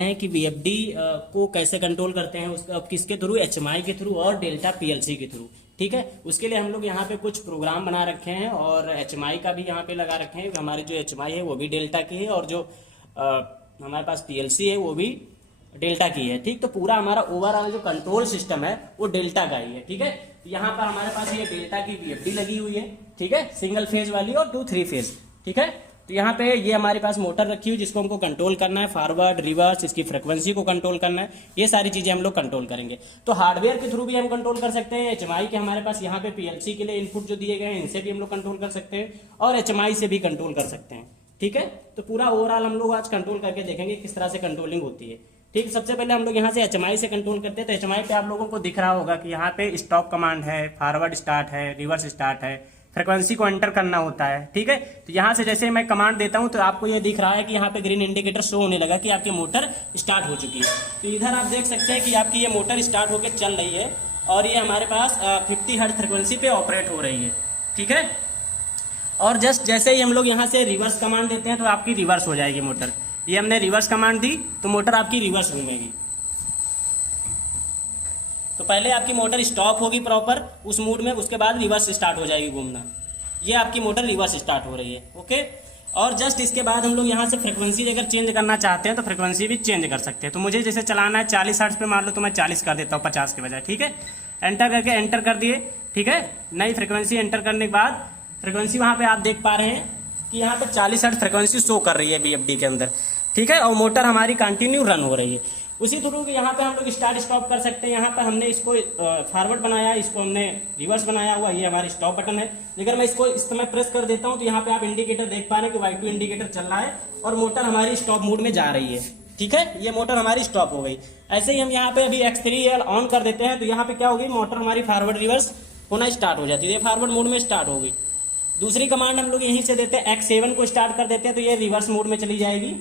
हैं कि वीएफडी को कैसे कंट्रोल करते हैं उसका किसके थ्रू, एचएमआई के थ्रू और डेल्टा पीएलसी के थ्रू। ठीक है, उसके लिए हम लोग यहाँ पे कुछ प्रोग्राम बना रखे हैं और एचएमआई का भी यहाँ पे लगा रखे हैं। हमारे जो एचएमआई है वो भी डेल्टा की है और जो हमारे पास पीएलसी है वो भी डेल्टा की है। ठीक, तो पूरा हमारा ओवरऑल जो कंट्रोल सिस्टम है वो डेल्टा का ही है। ठीक है, यहाँ पर हमारे पास ये डेल्टा की वीएफडी लगी हुई है। ठीक है, सिंगल फेज वाली और 2-3 फेज। ठीक है, तो यहाँ पे ये हमारे पास मोटर रखी हुई जिसको हमको कंट्रोल करना है, फॉरवर्ड रिवर्स, इसकी फ्रीक्वेंसी को कंट्रोल करना है, ये सारी चीजें हम लोग कंट्रोल करेंगे। तो हार्डवेयर के थ्रू भी हम कंट्रोल कर सकते हैं, एचएमआई के हमारे पास यहाँ पे पीएलसी के लिए इनपुट जो दिए गए हैं इनसे भी हम लोग कंट्रोल कर सकते हैं और एचएमआई से भी कंट्रोल कर सकते हैं। ठीक है, तो पूरा ओवरऑल हम लोग आज कंट्रोल करके देखेंगे किस तरह से कंट्रोलिंग होती है। ठीक, सबसे पहले हम लोग यहाँ से एचएमआई से कंट्रोल करते हैं। तो एचएमआई पे आप लोगों को दिख रहा होगा कि यहाँ पे स्टॉप कमांड है, फॉरवर्ड स्टार्ट है, रिवर्स स्टार्ट है, फ्रीक्वेंसी को एंटर करना होता है। ठीक है, तो यहाँ से जैसे मैं कमांड देता हूँ तो आपको ये दिख रहा है कि यहाँ पे ग्रीन इंडिकेटर शो होने लगा कि आपकी मोटर स्टार्ट हो चुकी है। तो इधर आप देख सकते हैं कि आपकी ये मोटर स्टार्ट होकर चल रही है और ये हमारे पास 50 हर्ट्ज फ्रीक्वेंसी पे ऑपरेट हो रही है। ठीक है, और जस्ट जैसे ही हम लोग यहाँ से रिवर्स कमांड देते हैं तो आपकी रिवर्स हो जाएगी मोटर। ये हमने रिवर्स कमांड दी तो मोटर आपकी रिवर्स घूमेगी। तो पहले आपकी मोटर स्टॉप होगी प्रॉपर उस मूड में, उसके बाद रिवर्स स्टार्ट हो जाएगी घूमना। ये आपकी मोटर रिवर्स स्टार्ट हो रही है। ओके, और जस्ट इसके बाद हम लोग यहाँ से फ्रीक्वेंसी अगर चेंज करना चाहते हैं तो फ्रीक्वेंसी भी चेंज कर सकते हैं। तो मुझे जैसे चलाना है 40 हर्ट्ज पे, मान लो तो मैं 40 कर देता हूँ 50 के बजाय। ठीक है, एंटर करके एंटर कर दिए। ठीक है, नई फ्रीक्वेंसी एंटर करने के बाद फ्रीक्वेंसी वहाँ पे आप देख पा रहे हैं कि यहाँ पे 40 हर्ट्ज फ्रीक्वेंसी शो कर रही है बीएफडी के अंदर। ठीक है, और मोटर हमारी कंटिन्यू रन हो रही है। उसी थ्रू यहाँ पे हम लोग स्टार्ट स्टॉप कर सकते हैं। यहाँ पे हमने इसको फॉरवर्ड बनाया, इसको हमने रिवर्स बनाया हुआ, ये हमारी स्टॉप बटन है। अगर मैं इसको इस समय प्रेस कर देता हूँ तो यहाँ पे आप इंडिकेटर देख पा रहे हैं कि Y2 इंडिकेटर चल रहा है और मोटर हमारी स्टॉप मोड में जा रही है। ठीक है, ये मोटर हमारी स्टॉप हो गई। ऐसे ही हम यहाँ पे अभी X3 ऑन कर देते हैं तो यहाँ पे क्या होगी, मोटर हमारी फॉरवर्ड रिवर्स होना स्टार्ट हो जाती है। ये फॉरवर्ड मोड में स्टार्ट हो गई। दूसरी कमांड हम लोग यहीं से देते हैं, X7 को स्टार्ट कर देते हैं तो ये रिवर्स मोड में चली जाएगी।